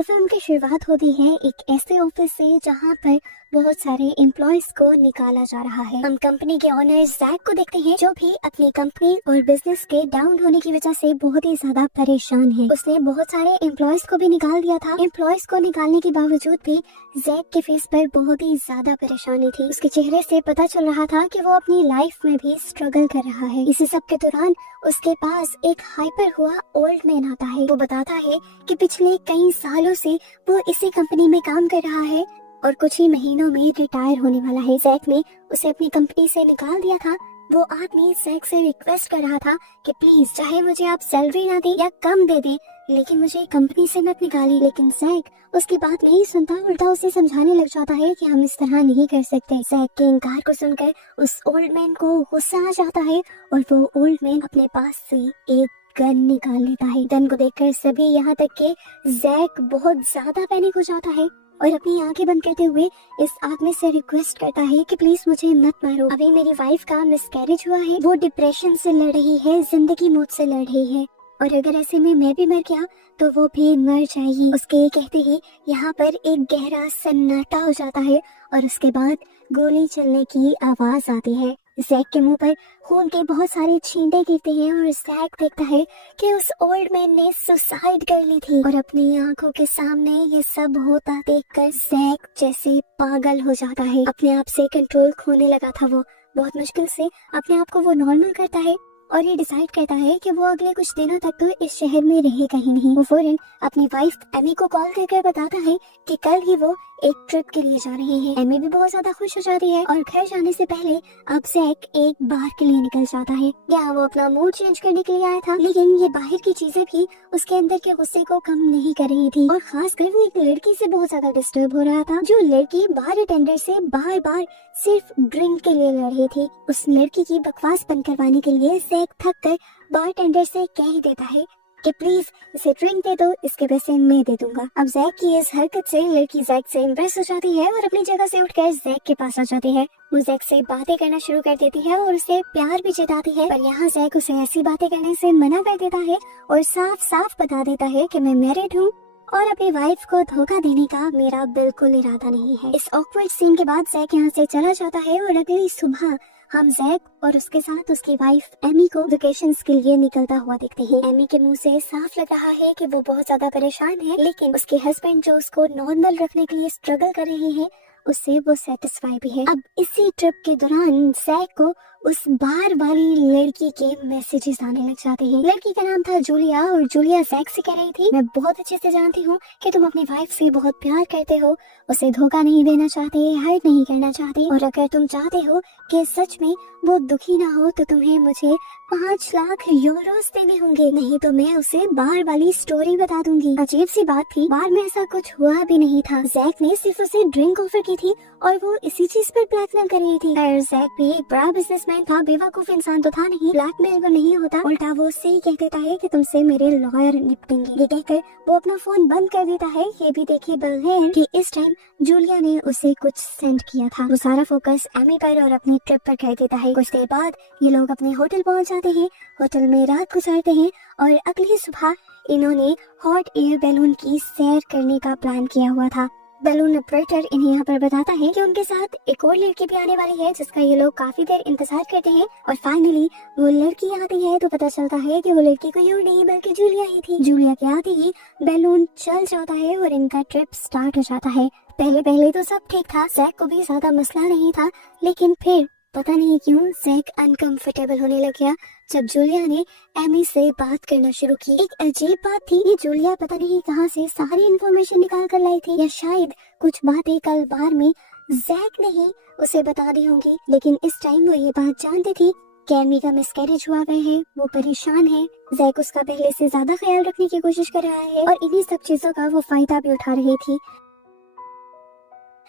तो फिल्म की शुरुआत होती है एक ऐसे ऑफिस से जहाँ पर बहुत सारे एम्प्लॉयज को निकाला जा रहा है। हम कंपनी के ओनर जैक को देखते हैं जो भी अपनी कंपनी और बिजनेस के डाउन होने की वजह से बहुत ही ज्यादा परेशान है। उसने बहुत सारे एम्प्लॉयज को भी निकाल दिया था। एम्प्लॉयज को निकालने के बावजूद भी जैक के फेस पर बहुत ही ज्यादा परेशानी थी। उसके चेहरे से पता चल रहा था कि वो अपनी लाइफ में भी स्ट्रगल कर रहा है। इसी सब के दौरान उसके पास एक हाइपर हुआ ओल्ड मैन आता है। वो बताता है कि पिछले कई सालों से वो इसी कंपनी में काम कर रहा है और कुछ ही महीनों में रिटायर होने वाला है। जैक ने उसे अपनी कंपनी से निकाल दिया था। वो आदमी जैक से रिक्वेस्ट कर रहा था कि प्लीज चाहे मुझे आप सैलरी ना दे या कम दे दे, लेकिन मुझे कंपनी से मत निकालिए। लेकिन जैक उसकी बात नहीं सुनता, उल्टा उसे समझाने लग जाता है कि हम इस तरह नहीं कर सकते। जैक के इनकार को सुनकर उस ओल्ड मैन को गुस्सा आ जाता है और वो ओल्ड मैन अपने पास से एक गन निकाल लेता है। गन को देखकर सभी यहाँ तक के जैक बहुत ज्यादा पैनिक हो जाता है और अपनी आंखें बंद करते हुए इस आदमी से रिक्वेस्ट करता है कि प्लीज मुझे मत मारो। अभी मेरी वाइफ का मिसकैरेज हुआ है, वो डिप्रेशन से लड़ रही है, जिंदगी मौत से लड़ रही है, और अगर ऐसे में मैं भी मर गया तो वो भी मर जाएगी। उसके कहते ही यहाँ पर एक गहरा सन्नाटा हो जाता है और उसके बाद गोली चलने की आवाज आती है। जैक के मुंह पर खून के बहुत सारे छींटे गिरते हैं और जैक देखता है कि उस ओल्ड मैन ने सुसाइड कर ली थी। और अपनी आंखों के सामने ये सब होता देखकर जैक जैसे पागल हो जाता है। अपने आप से कंट्रोल खोने लगा था। वो बहुत मुश्किल से अपने आप को वो नॉर्मल करता है और ये डिसाइड करता है कि वो अगले कुछ दिनों तक तो इस शहर में रहेगा ही नहीं। वो फौरन अपनी वाइफ एमी को कॉल करके बताता है कि कल ही वो एक ट्रिप के लिए जा रहे हैं। एमी भी बहुत ज्यादा खुश हो जाती है और घर जाने से पहले अब जैक एक बार के लिए निकल जाता है। क्या वो अपना मूड चेंज करने के लिए आया था, लेकिन ये बाहर की चीजें भी उसके अंदर के गुस्से को कम नहीं कर रही थी। और खासकर वो एक लड़की से बहुत ज्यादा डिस्टर्ब हो रहा था, जो लड़की बार अटेंडर से बार बार सिर्फ ड्रिंक के लिए लड़ रही थी। उस लड़की की बकवास बंद करवाने के लिए जैक थक कर बारटेंडर से कह ही देता है कि प्लीज इसे ड्रिंक दे दो, इसके पैसे मैं दे दूंगा। अब जैक की इस हरकत से लड़की जैक से इम्प्रेस हो जाती है और अपनी जगह से उठकर जैक के पास आ जाती है। वो जैक से बातें करना शुरू कर देती है और उसे प्यार भी जताती है, पर यहाँ जैक उसे ऐसी बातें करने से मना कर देता है और साफ साफ बता देता है कि मैं मैरिड हूँ और अपनी वाइफ को धोखा देने का मेरा बिल्कुल इरादा नहीं है। इस ऑकवर्ड सीन के बाद जैक यहाँ से चला जाता है और अगली सुबह हम जैक और उसके साथ उसकी वाइफ एमी को वेकेशंस के लिए निकलता हुआ देखते हैं। एमी के मुंह से साफ लग रहा है कि वो बहुत ज्यादा परेशान है, लेकिन उसके हस्बैंड जो उसको नॉर्मल रखने के लिए स्ट्रगल कर रहे हैं उससे वो सेटिस्फाई भी है। अब इसी ट्रिप के दौरान जैक को उस बार वाली लड़की के मैसेजेस आने लग जाते हैं। लड़की का नाम था जूलिया और जूलिया जैक से कह रही थी, मैं बहुत अच्छे से जानती हूँ कि तुम अपनी वाइफ से बहुत प्यार करते हो, उसे धोखा नहीं देना चाहते, हर्ट नहीं करना चाहते, और अगर तुम चाहते हो कि सच में वो दुखी ना हो तो तुम्हें मुझे 5 लाख यूरोस देने होंगे, नहीं तो मैं उसे बार वाली स्टोरी बता दूंगी। अजीब सी बात थी, बार में ऐसा कुछ हुआ भी नहीं था। जैक ने सिर्फ उसे ड्रिंक ऑफर की थी और वो इसी चीज पर ब्लैकमेल कर रही थी। जैक भी एक बड़ा बिजनेसमैन था, बेवकूफ इंसान तो था नहीं, ब्लैकमेल वो नहीं होता। उल्टा वो उससे ही कह देता है कि तुमसे मेरे लॉयर निपटेंगे। ये कहकर वो अपना फोन बंद कर देता है। ये भी देखिएबल है कि इस टाइम जूलिया ने उसे कुछ सेंड किया था। वो सारा फोकस एमी पर और अपनी ट्रिप पर कर देता है। कुछ देर बाद ये लोग अपने होटल पहुंच जाते हैं, होटल में रात गुजारते हैं और अगली सुबह इन्होंने हॉट एयर बैलून की सैर करने का प्लान किया हुआ था। बैलून ऑपरेटर इन्हें यहाँ पर बताता है कि उनके साथ एक और लड़की भी आने वाली है जिसका ये लोग काफी देर इंतजार करते हैं और फाइनली वो लड़की आती है तो पता चलता है कि वो लड़की कोई और नहीं बल्कि जूलिया ही थी। जूलिया के आते ही बैलून चल जाता है और इनका ट्रिप स्टार्ट हो जाता है। पहले पहले तो सब ठीक था, जैक को भी ज्यादा मसला नहीं था, लेकिन फिर पता नहीं क्यों जैक अनकंफर्टेबल होने लग गया जब जूलिया ने एमी से बात करना शुरू की। एक अजीब बात थी, ये जूलिया पता नहीं कहां से सारी इन्फॉर्मेशन निकाल कर लाई थी, या शायद कुछ बातें कल बार में जैक ने ही उसे बता दी होंगी, लेकिन इस टाइम वो ये बात जानती थी कि एमी का मिसकैरेज हुआ गया है, वो परेशान है, जैक उसका पहले से ज्यादा ख्याल रखने की कोशिश कर रहा है और इन्हीं सब चीजों का वो फायदा भी उठा रही थी।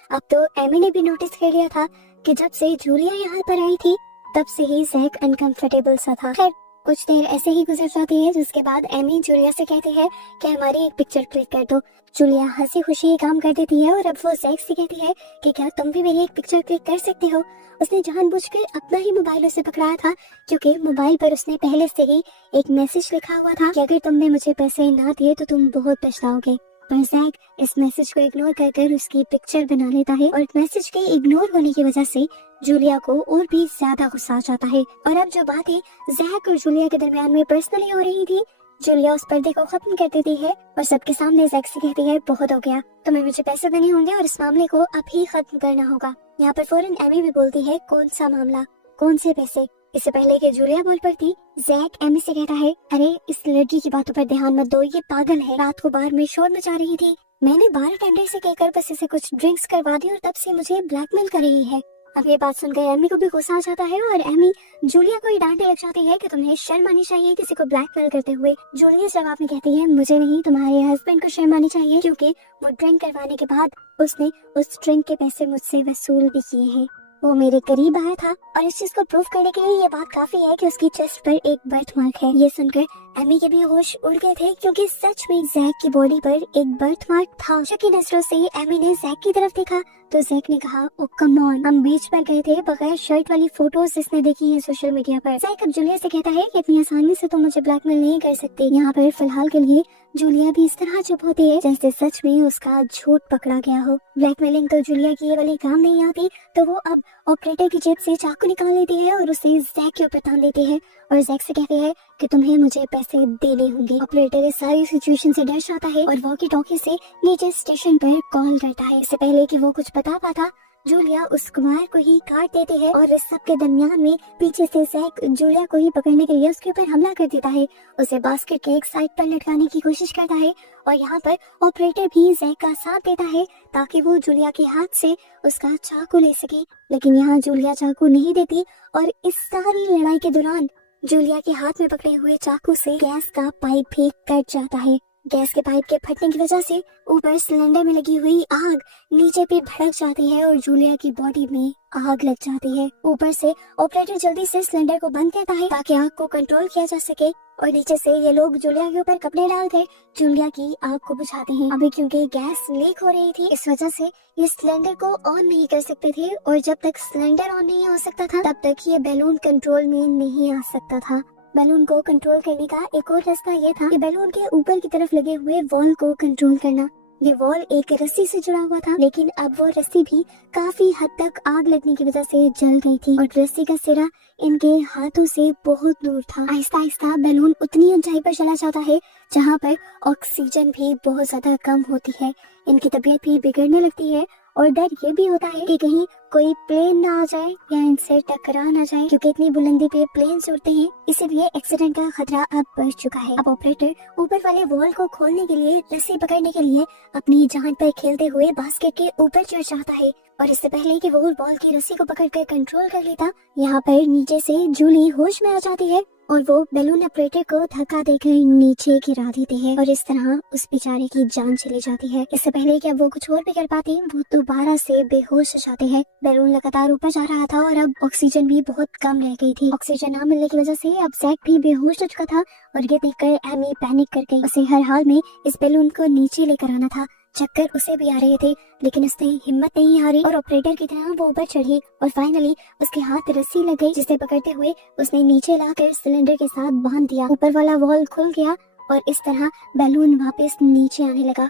अब तो एमी ने भी नोटिस कर लिया था कि जब से जूलिया यहाँ पर आई थी तब से ही जैक अनकंफर्टेबल सा था। खैर कुछ देर ऐसे ही गुजर जाती है जिसके बाद एमी जूलिया से कहती है कि हमारी एक पिक्चर क्लिक कर दो। जूलिया हंसी खुशी काम कर देती है और अब वो जैक से कहती है कि क्या तुम भी मेरी एक पिक्चर क्लिक कर सकते हो। उसने जानबूझकर अपना ही मोबाइल उसे पकड़ाया था क्योंकि मोबाइल पर उसने पहले से ही एक मैसेज लिखा हुआ था कि अगर तुमने मुझे पैसे ना दिए तो तुम बहुत पछताओगे। पर जैक इस मैसेज को इग्नोर कर उसकी पिक्चर बना लेता है और मैसेज के इग्नोर होने की वजह से जूलिया को और भी ज्यादा गुस्सा आ जाता है। और अब जो बात है जैक और जूलिया के दरमियान में पर्सनली हो रही थी, जूलिया उस पर्दे को खत्म कर देती है और सबके सामने जैक से कहती है बहुत हो गया, तुम्हें मुझे पैसे देने होंगे और इस मामले को अब ही खत्म करना होगा। यहाँ पर फौरन एमी भी बोलती है कौन सा मामला, कौन से पैसे। इससे पहले कि जूलिया बोल पड़ती, जैक एमी से कहता है अरे इस लड़की की बातों पर ध्यान मत दो, ये पागल है, रात को बार में शोर मचा रही थी, मैंने बार टेंडर से कहकर बस इसे कुछ ड्रिंक्स करवा दी और तब से मुझे ब्लैकमेल कर रही है। अब ये बात सुनकर एमी को भी गुस्सा आ जाता है और एमी जूलिया को ही डांटने लग जाती है कि तुम्हें शर्म आनी चाहिए किसी को ब्लैकमेल करते हुए। जूलिया जवाब में कहती है मुझे नहीं, तुम्हारे हस्बैंड को शर्म आनी चाहिए क्योंकि वो ड्रिंक करवाने के बाद उसने उस ड्रिंक के पैसे मुझसे वसूल भी किए हैं। वो मेरे करीब आया था और इस चीज को प्रूव करने के लिए ये बात काफी है कि उसकी चेस्ट पर एक बर्थ मार्क है। ये सुनकर एमी के भी होश उड़ गए थे क्योंकि सच में जैक की बॉडी पर एक बर्थ मार्क था। शक की नजरों से एमी ने जैक की तरफ देखा तो जैक ने कहा ओ कम ऑन, हम बीच पर गए थे, बगैर शर्ट वाली फोटोज इसने देखी है सोशल मीडिया पर। जैक अब जूलिया से कहता है कि इतनी आसानी से तो मुझे ब्लैकमेल नहीं कर सकते। यहाँ पर फिलहाल के लिए जूलिया भी इस तरह चुप होती है जैसे सच में उसका झूठ पकड़ा गया हो। ब्लैकमेलिंग तो जूलिया की ये वाली काम नहीं आती, तो वो अब ऑपरेटर की जेब से चाकू निकाल लेती है और उसे जैक के ऊपर तान देती है और जैक से कहती है कि तुम्हें मुझे पैसे देने होंगे। ऑपरेटर इस सारी सिचुएशन से डर जाता है और वॉकी टॉकी से नीचे स्टेशन पर कॉल करता है। इससे पहले कि वो कुछ बता पाता, जूलिया उस कुमार को ही काट देती है और इस सब के दरमियान में पीछे से जैक जूलिया को ही पकड़ने के लिए उसके ऊपर हमला कर देता है। उसे बास्केट के एक साइड पर लटकाने की कोशिश करता है और यहाँ पर ऑपरेटर भी जैक का साथ देता है ताकि वो जूलिया के हाथ से उसका चाकू ले सके। लेकिन यहाँ जूलिया चाकू नहीं देती और इस सारी लड़ाई के दौरान जूलिया के हाथ में पकड़े हुए चाकू से गैस का पाइप भी कट जाता है। गैस के पाइप के फटने की वजह से ऊपर सिलेंडर में लगी हुई आग नीचे पे भड़क जाती है और जूलिया की बॉडी में आग लग जाती है। ऊपर से ऑपरेटर जल्दी से सिलेंडर को बंद करता है ताकि आग को कंट्रोल किया जा सके और नीचे से ये लोग जूलिया के ऊपर कपड़े डालकर जूलिया की आग को बुझाते हैं। अभी क्योंकि गैस लीक हो रही थी इस वजह से ये सिलेंडर को ऑन नहीं कर सकते थे और जब तक सिलेंडर ऑन नहीं हो सकता था तब तक ये बैलून कंट्रोल में नहीं आ सकता था। बैलून को कंट्रोल करने का एक और रास्ता ये था कि बैलून के ऊपर की तरफ लगे हुए वॉल को कंट्रोल करना। ये वॉल एक रस्सी से जुड़ा हुआ था लेकिन अब वो रस्सी भी काफी हद तक आग लगने की वजह से जल गई थी और रस्सी का सिरा इनके हाथों से बहुत दूर था। आहिस्ता आहिस्ता बैलून उतनी ऊंचाई पर चला जाता है जहाँ पर ऑक्सीजन भी बहुत ज्यादा कम होती है। इनकी तबीयत भी बिगड़ने लगती है और डर ये भी होता है कि कहीं कोई प्लेन ना आ जाए या इनसे टकरा ना जाए क्योंकि इतनी बुलंदी पे प्लेन उड़ते हैं, इसीलिए एक्सीडेंट का खतरा अब बढ़ चुका है। अब ऑपरेटर ऊपर वाले वॉल को खोलने के लिए रस्सी पकड़ने के लिए अपनी जान पर खेलते हुए बास्केट के ऊपर चढ़ जाता है और इससे पहले कि वो वॉल की रस्सी को पकड़कर कंट्रोल कर लेता, यहाँ पर नीचे से जूली होश में आ जाती है और वो बैलून ऑपरेटर को धक्का देकर नीचे गिरा देते हैं और इस तरह उस बेचारे की जान चली जाती है। इससे पहले कि अब वो कुछ और भी कर पाते वो दोबारा से बेहोश हो जाते हैं। बैलून लगातार ऊपर जा रहा था और अब ऑक्सीजन भी बहुत कम रह गई थी। ऑक्सीजन न मिलने की वजह से अब जैक भी बेहोश हो चुका था और ये देखकर एमी पैनिक कर गई। उसे हर हाल में इस बैलून को नीचे लेकर आना था। चक्कर उसे भी आ रहे थे लेकिन उसने हिम्मत नहीं हारी और ऑपरेटर की तरह वो ऊपर चढ़ी और फाइनली उसके हाथ रस्सी लग गई जिसे पकड़ते हुए उसने नीचे लाकर सिलेंडर के साथ बांध दिया। ऊपर वाला वॉल खुल गया और इस तरह बैलून वापस नीचे आने लगा।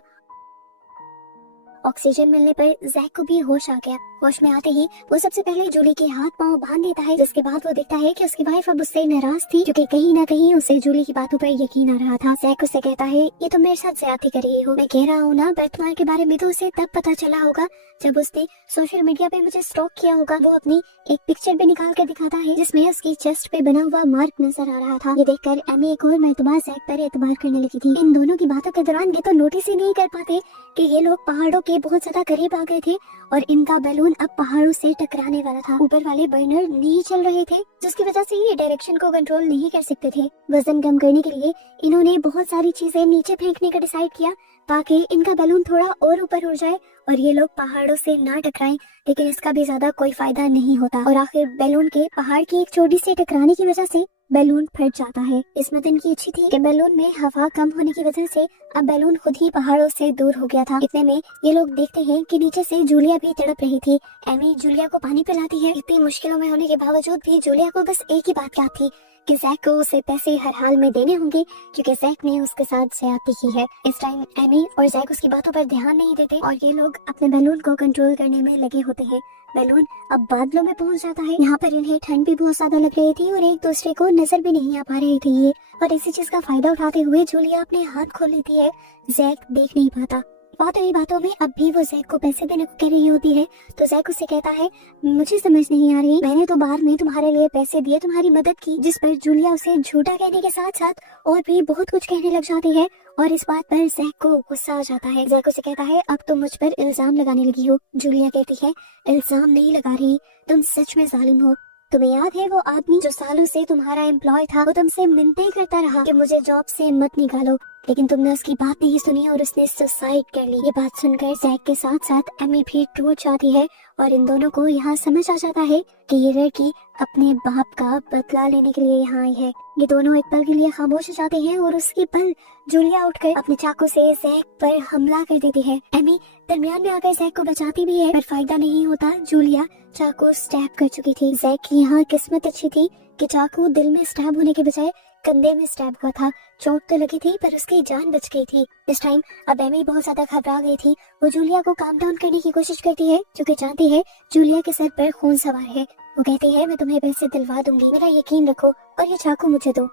ऑक्सीजन मिलने पर जैक को भी होश आ गया। होश में आते ही वो सबसे पहले जूली के हाथ पांव बांध देता है जिसके बाद वो देखता है कि उसकी वाइफ अब उससे नाराज थी क्योंकि कहीं ना कहीं उसे जूली की बातों पर यकीन आ रहा था। जैक उसे कहता है ये तो मेरे साथ ज्यादती कर रही हो, मैं कह रहा हूँ ना बर्थमार्क के बारे में तो उसे तब पता चला होगा जब उसने सोशल मीडिया पे मुझे स्टॉक किया होगा। वो अपनी एक पिक्चर भी निकाल कर दिखाता है जिसमें उसकी चेस्ट पे बना हुआ मार्क नजर आ रहा था। ये देखकर एमी एक और मर्तबा जैक पर एतबार करने लगी थी। इन दोनों की बातों के दौरान ये तो नोटिस ही नहीं कर पाते कि ये लोग पहाड़ों के बहुत ज्यादा करीब आ गए थे और इनका बैलून अब पहाड़ों से टकराने वाला था। ऊपर वाले बर्नर नहीं चल रहे थे जिसकी वजह से ये डायरेक्शन को कंट्रोल नहीं कर सकते थे। वजन कम करने के लिए इन्होंने बहुत सारी चीजें नीचे फेंकने का डिसाइड किया ताकि इनका बैलून थोड़ा और ऊपर उड़ जाए और ये लोग पहाड़ों से ना टकराएं, लेकिन इसका भी ज्यादा कोई फायदा नहीं होता और आखिर बैलून के पहाड़ की एक चोटी से टकराने की वजह से बैलून फट जाता है। इसमें इनकी अच्छी थी कि बैलून में हवा कम होने की वजह से अब बैलून खुद ही पहाड़ों से दूर हो गया था। इतने में ये लोग देखते हैं कि नीचे से जूलिया भी तड़प रही थी। एमी जूलिया को पानी पिलाती है। इतनी मुश्किलों में होने के बावजूद भी जूलिया को बस एक ही बात याद थी कि जैक को उसे पैसे हर हाल में देने होंगे, क्योंकि जैक ने उसके साथ ज्यादती की है। इस टाइम एमी और जैक उसकी बातों पर ध्यान नहीं देते और ये लोग अपने बैलून को कंट्रोल करने में लगे होते हैं। बैलून अब बादलों में पहुंच जाता है। यहाँ पर इन्हें ठंड भी बहुत ज्यादा लग रही थी और एक दूसरे को नजर भी नहीं आ पा रहे थे ये, और इसी चीज का फायदा उठाते हुए जूलिया अपने हाथ खोल लेती है। जैक देख नहीं पाता। बातों ही बातों में अब भी वो जैक को पैसे देने को कह रही होती है, तो जैक उससे कहता है, मुझे समझ नहीं आ रही, मैंने तो बार में तुम्हारे लिए पैसे दिए, तुम्हारी मदद की। जिस पर जूलिया उसे झूठा कहने के साथ साथ और भी बहुत कुछ कहने लग जाती है और इस बात पर जैक को गुस्सा आ जाता है। जैक उसे कहता है, अब तुम मुझ पर इल्जाम लगाने लगी हो। जूलिया कहती है, इल्जाम नहीं लगा रही, तुम सच में जालिम हो। तुम्हें याद है वो आदमी जो सालों से तुम्हारा एम्प्लॉय था, वो तुमसे मिन्नतें करता रहा कि मुझे जॉब से मत निकालो, लेकिन तुमने उसकी बात नहीं सुनी और उसने सुसाइड कर ली। ये बात सुनकर जैक के साथ साथ एमी भी टूट जाती है और इन दोनों को यहाँ समझ आ जाता है कि ये लड़की अपने बाप का बदला लेने के लिए यहाँ आई है। ये दोनों एक पल के लिए खामोश हो जाते हैं और उसकी पल जूलिया उठकर अपने चाकू से जैक पर हमला कर देती है। एमी दरमियान में आकर जैक को बचाती भी है, पर फायदा नहीं होता। जूलिया चाकू स्टैब कर चुकी थी। जैक की यहाँ किस्मत अच्छी थी कि चाकू दिल में स्टैब होने के बजाय कंधे में स्टैब हुआ था। चोट तो लगी थी पर उसकी जान बच गई थी। इस टाइम अब एमी बहुत ज्यादा घबरा गई थी। वो जूलिया को काम डाउन करने की कोशिश करती है, क्योंकि जानती है जूलिया के सर पर खून सवार है। वो कहती है, मैं तुम्हें पैसे दिलवा दूंगी, मेरा यकीन रखो और ये चाकू मुझे दो।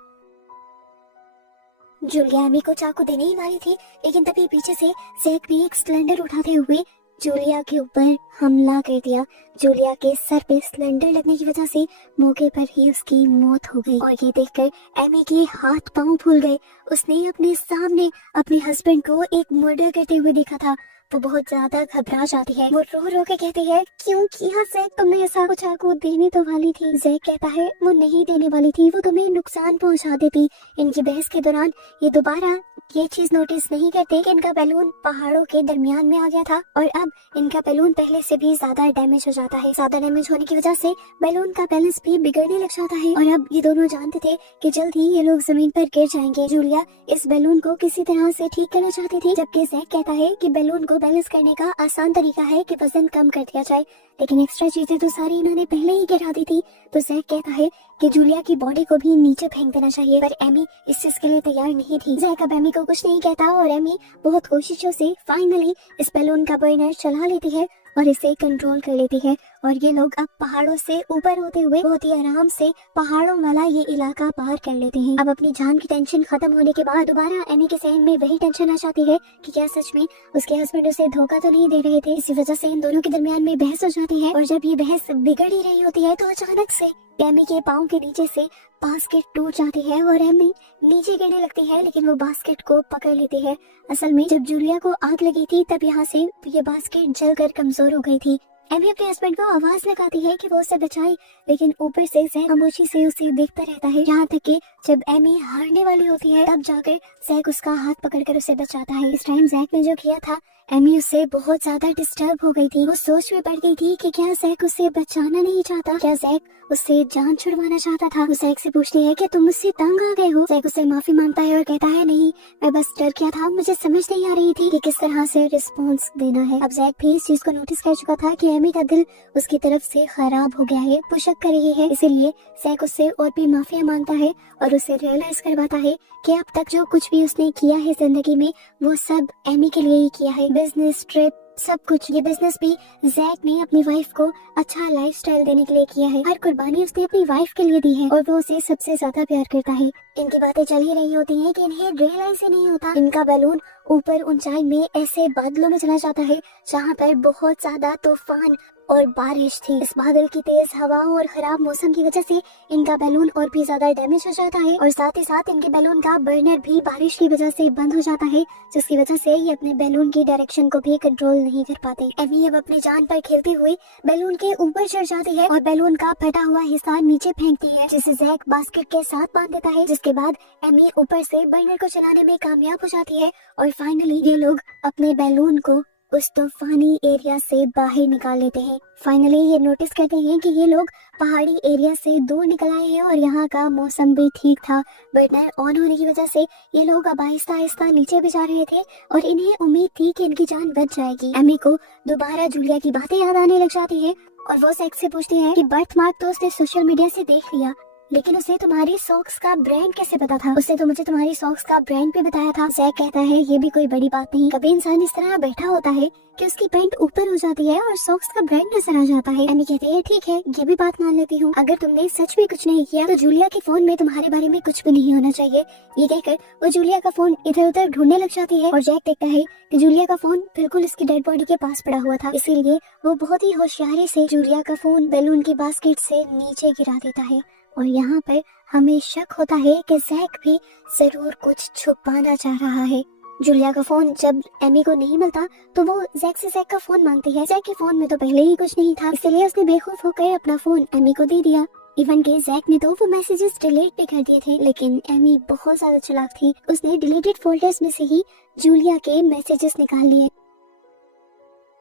जूलिया एमी को चाकू देने ही वाली थी, लेकिन तभी पीछे से जैक ने एक सिलेंडर उठाते हुए जूलिया के ऊपर हमला कर दिया। जूलिया के सर पे सिलेंडर लगने की वजह से मौके पर ही उसकी मौत हो गई और ये देखकर एमी के हाथ पांव फूल गए। उसने अपने सामने अपने हस्बैंड को एक मर्डर करते हुए देखा था। वो बहुत ज्यादा घबरा जाती है। वो रो रो के कहती है, क्यों किया जैक, तुमने ऐसा कुछ चाकू देने तो वाली थी। जैक कहता है, वो नहीं देने वाली थी, वो तुम्हें नुकसान पहुंचा देती। इनकी बहस के दौरान ये दोबारा ये चीज नोटिस नहीं करते कि इनका बैलून पहाड़ों के दरमियान में आ गया था और अब इनका बैलून पहले से भी ज्यादा डैमेज हो जाता है। ज्यादा डैमेज होने की वजह से बैलून का बैलेंस भी बिगड़ने लग जाता है और अब ये दोनों जानते थे कि जल्द ही ये लोग जमीन पर गिर जाएंगे। जूलिया इस बैलून को किसी तरह से ठीक करना चाहती थी, जबकि जैक कहता है कि बैलून को बैलेंस करने का आसान तरीका है कि वजन कम कर दिया जाए, लेकिन एक्स्ट्रा चीजें तो सारी इन्होंने पहले ही गिरा दी थी। तो जैक कहता है कि जूलिया की बॉडी को भी नीचे फेंक देना चाहिए, पर एमी इस चीज के लिए तैयार नहीं थी। जैक अब एमी को कुछ नहीं कहता और एमी बहुत कोशिशों से फाइनली इस बैलून का बर्नर चला लेती है और इसे कंट्रोल कर लेती है और ये लोग अब पहाड़ों से ऊपर होते हुए बहुत ही आराम से पहाड़ों वाला ये इलाका पार कर लेते हैं। अब अपनी जान की टेंशन खत्म होने के बाद दोबारा एमी के सहन में वही टेंशन आ जाती है कि क्या सच में उसके हस्बैंड उसे धोखा तो नहीं दे रहे थे। इसी वजह से इन दोनों के दरमियान में बहस हो जाती है और जब ये बहस बिगड़ ही रही होती है तो अचानक से एमी के पाँव के नीचे से बास्केट टूट जाती है और एमी नीचे गिरने लगती है, लेकिन वो बास्केट को पकड़ लेती है। असल में जब जूलिया को आग लगी थी तब यहाँ से ये बास्केट जलकर कमजोर हो गई थी। एमी अपने हस्बैंड को आवाज लगाती है कि वो उसे बचाए, लेकिन ऊपर से जैक खामोशी से उसे देखता रहता है, यहाँ तक कि जब एमी हारने वाली होती है तब जाकर जैक उसका हाथ पकड़कर उसे बचाता है। इस टाइम जैक ने जो किया था, एमी उससे बहुत ज्यादा डिस्टर्ब हो गई थी। वो सोच में पड़ गई थी कि क्या जैक उसे बचाना नहीं चाहता, क्या जैक उससे जान छुड़वाना चाहता था। वो जैक से पूछती है कि तुम मुझसे तंग आ गए हो। जैक उससे माफी मांगता है और कहता है, नहीं, मैं बस डर गया था, मुझे समझ नहीं आ रही थी कि किस तरह से रिस्पॉन्स देना है। अब जैक भी इस चीज को नोटिस कर चुका था कि एमी का दिल उसकी तरफ से खराब हो गया है, पुशअप कर रही है, इसीलिए जैक उससे और भी माफिया मांगता है और उसे रियलाइज करवाता है कि अब तक जो कुछ भी उसने किया है जिंदगी में वो सब एमी के लिए ही किया है। बिजनेस ट्रिप, सब कुछ, ये बिजनेस भी जैक ने अपनी वाइफ को अच्छा लाइफस्टाइल देने के लिए किया है। हर कुर्बानी उसने अपनी वाइफ के लिए दी है और वो उसे सबसे ज्यादा प्यार करता है। इनकी बातें चल ही रही होती हैं कि इन्हें रियलाइज ही नहीं होता इनका बैलून ऊपर ऊंचाई में ऐसे बादलों में चला जाता है जहाँ पर बहुत ज्यादा तूफान और बारिश थी। इस बादल की तेज हवाओं और खराब मौसम की वजह से इनका बैलून और भी ज्यादा डैमेज हो जाता है और साथ ही साथ इनके बैलून का बर्नर भी बारिश की वजह से बंद हो जाता है, जिसकी वजह से ये अपने बैलून की डायरेक्शन को भी कंट्रोल नहीं कर पाते। एमी अब अपनी जान पर खेलते हुए बैलून के ऊपर चढ़ जाती है और बैलून का फटा हुआ हिस्सा नीचे फेंकती है, जिसे जैक बास्केट के साथ बांध देता है, जिसके बाद एमी ऊपर से बर्नर को चलाने में कामयाब हो जाती है और फाइनली ये लोग अपने बैलून को उस तूफानी एरिया से बाहर निकाल लेते हैं। फाइनली ये नोटिस करते हैं कि ये लोग पहाड़ी एरिया से दूर निकल आए हैं और यहाँ का मौसम भी ठीक था। बर्नर ऑन होने की वजह से ये लोग अब आहिस्ता आहिस्ता नीचे भी जा रहे थे और इन्हें उम्मीद थी कि इनकी जान बच जाएगी। एमी को दोबारा जूलिया की बातें याद आने लग जाती है और वो जैक से पूछती है कि बर्थ मार्क तो उसने सोशल मीडिया से देख लिया, लेकिन उसे तुम्हारी सॉक्स का ब्रांड कैसे पता था? उसे तो मुझे तुम्हारी सॉक्स का ब्रांड भी बताया था। जैक कहता है ये भी कोई बड़ी बात नहीं, कभी इंसान इस तरह बैठा होता है कि उसकी पैंट ऊपर हो जाती है और सॉक्स का ब्रांड नजर आ जाता है। एमी कहती है ठीक है, ये भी बात मान लेती हूँ। अगर तुमने सच में कुछ नहीं किया तो जूलिया के फोन में तुम्हारे बारे में कुछ भी नहीं होना चाहिए। ये कहकर वो जूलिया का फोन इधर उधर ढूंढने लग जाती है और जैक देखता है कि जूलिया का फोन बिल्कुल उसकी डेड बॉडी के पास पड़ा हुआ था, इसीलिए वो बहुत ही होशियारी से जूलिया का फोन बैलून की बास्केट से नीचे गिरा देता है। और यहाँ पर हमें शक होता है कि जैक भी जरूर कुछ छुपाना चाह रहा है। जूलिया का फोन जब एमी को नहीं मिलता तो वो जैक से जैक का फोन मांगती है। जैक के फोन में तो पहले ही कुछ नहीं था, इसलिए उसने बेखौफ होकर अपना फोन एमी को दे दिया। इवन के जैक ने तो वो मैसेजेस डिलीट भी कर दिए थे, लेकिन एमी बहुत ज्यादा चालाक थी। उसने डिलीटेड फोल्डर्स में से ही जूलिया के मैसेजेस निकाल लिए।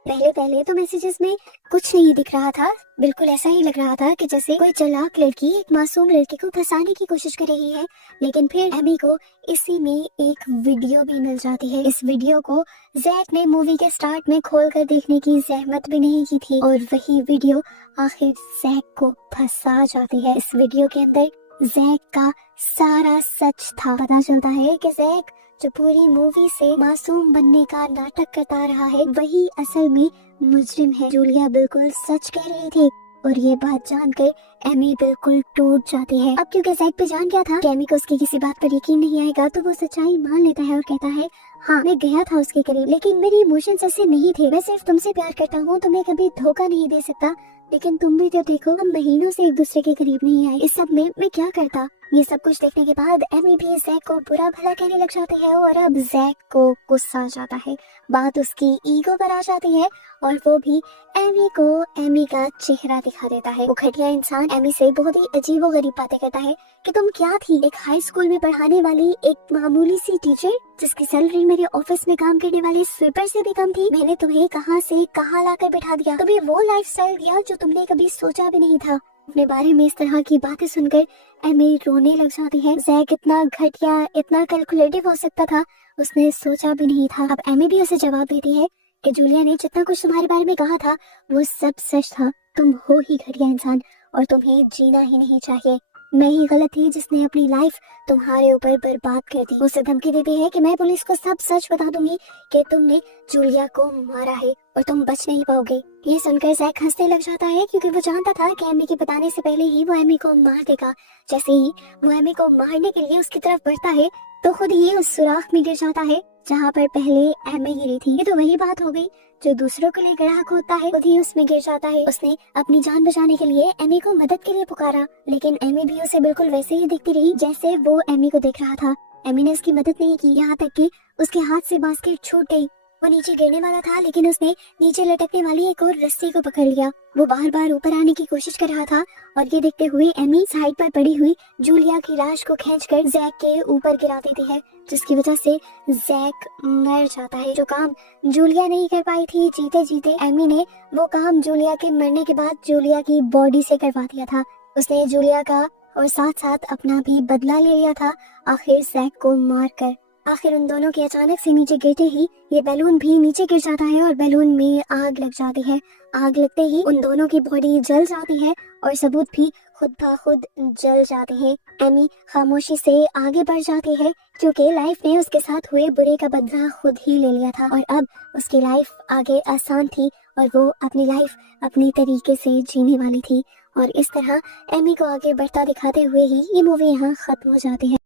पहले तो मैसेजेस में कुछ नहीं दिख रहा था, बिल्कुल ऐसा ही लग रहा था कि जैसे कोई चालाक लड़की एक मासूम लड़के को फंसाने की कोशिश कर रही है। लेकिन फिर एमी को इसी में एक वीडियो भी मिल जाती है। इस वीडियो को जैक ने मूवी के स्टार्ट में खोलकर देखने की जहमत भी नहीं की थी और वही वीडियो आखिर जैक को फंसा जाती है। इस वीडियो के अंदर जैक का सारा सच था। पता चलता है कि जैक जो पूरी मूवी से मासूम बनने का नाटक करता रहा है वही असल में मुजरिम है। जूलिया बिल्कुल सच कह रही थी और ये बात जानकर एमी बिल्कुल टूट जाती है। अब क्योंकि जैक पे जान गया था कि एमी को उसकी किसी बात पर यकीन नहीं आएगा, तो वो सच्चाई मान लेता है और कहता है हाँ मैं गया था उसके करीब, लेकिन मेरी इमोशंस ऐसे नहीं थे। मैं सिर्फ तुमसे प्यार करता हूँ, तुम्हें कभी धोखा नहीं दे सकता, लेकिन तुम भी तो देखो हम महीनों से एक दूसरे के करीब नहीं आए। इस सब में मैं क्या करता? ये सब कुछ देखने के बाद एमी भी जैक को बुरा भला कहने लग जाती है और अब जैक को गुस्सा आ जाता है। बात उसकी ईगो पर आ जाती है और वो भी एमी को एमी का चेहरा दिखा देता है। वो घटिया इंसान एमी से बहुत ही अजीबोगरीब बातें करता है कि तुम क्या थी, एक हाई स्कूल में पढ़ाने वाली एक मामूली सी टीचर जिसकी सैलरी मेरे ऑफिस में काम करने वाले स्वीपर से भी कम थी। मैंने तुम्हें कहां से कहां लाकर बैठा दिया, तुम्हें वो लाइफस्टाइल दिया जो तुमने कभी सोचा भी नहीं था। अपने बारे में इस तरह की बातें सुनकर एमी रोने लग जाती है। जैक इतना घटिया, इतना कैलकुलेटिव हो सकता था, उसने सोचा भी नहीं था। अब एमी भी उसे जवाब देती है कि जूलिया ने जितना कुछ तुम्हारे बारे में कहा था वो सब सच था। तुम हो ही घटिया इंसान और तुम्हें जीना ही नहीं चाहिए। मैं ही गलत थी जिसने अपनी लाइफ तुम्हारे ऊपर बर्बाद कर दी। उसे धमकी देती है कि मैं पुलिस को सब सच बता दूंगी कि तुमने जूलिया को मारा है और तुम बच नहीं पाओगे। ये सुनकर जैक हंसने लग जाता है क्योंकि वो जानता था कि एमी के बताने से पहले ही वो एमी को मार देगा। जैसे ही वो एमी को मारने के लिए उसकी तरफ बढ़ता है तो खुद ये उस सुराख में गिर जाता है जहाँ पर पहले एमी गिरी थी। ये तो वही बात हो गई, जो दूसरों के लिए ग्राहक होता है खुद ही उसमें गिर जाता है। उसने अपनी जान बचाने के लिए एमी को मदद के लिए पुकारा, लेकिन एमी भी उसे बिल्कुल वैसे ही दिखती रही जैसे वो एमी को देख रहा था। एमी ने उसकी मदद नहीं की, यहाँ तक कि उसके हाथ से बास्केट छूट गई। वो नीचे गिरने वाला था लेकिन उसने नीचे लटकने वाली एक और रस्सी को पकड़ लिया। वो बार बार ऊपर आने की कोशिश कर रहा था और ये देखते हुए एमी साइड पर पड़ी हुई जूलिया की लाश को खींचकर जैक के ऊपर गिरा देती है, जिसकी वजह से जैक मर जाता है। जो काम जूलिया नहीं कर पाई थी जीते जीते, एमी ने वो काम जूलिया के मरने के बाद जूलिया की बॉडी से करवा दिया था। उसने जूलिया का और साथ साथ अपना भी बदला ले लिया था, आखिर जैक को मारकर। आखिर उन दोनों के अचानक से नीचे गिरते ही ये बैलून भी नीचे गिर जाता है और बैलून में आग लग जाती है। आग लगते ही उन दोनों की बॉडी जल जाती है और सबूत भी खुद ब खुद जल जाते हैं। एमी खामोशी से आगे बढ़ जाती है क्योंकि लाइफ ने उसके साथ हुए बुरे का बदला खुद ही ले लिया था और अब उसकी लाइफ आगे आसान थी और वो अपनी लाइफ अपनी तरीके से जीने वाली थी। और इस तरह एमी को आगे बढ़ता दिखाते हुए ही ये मूवी यहाँ खत्म हो जाती है।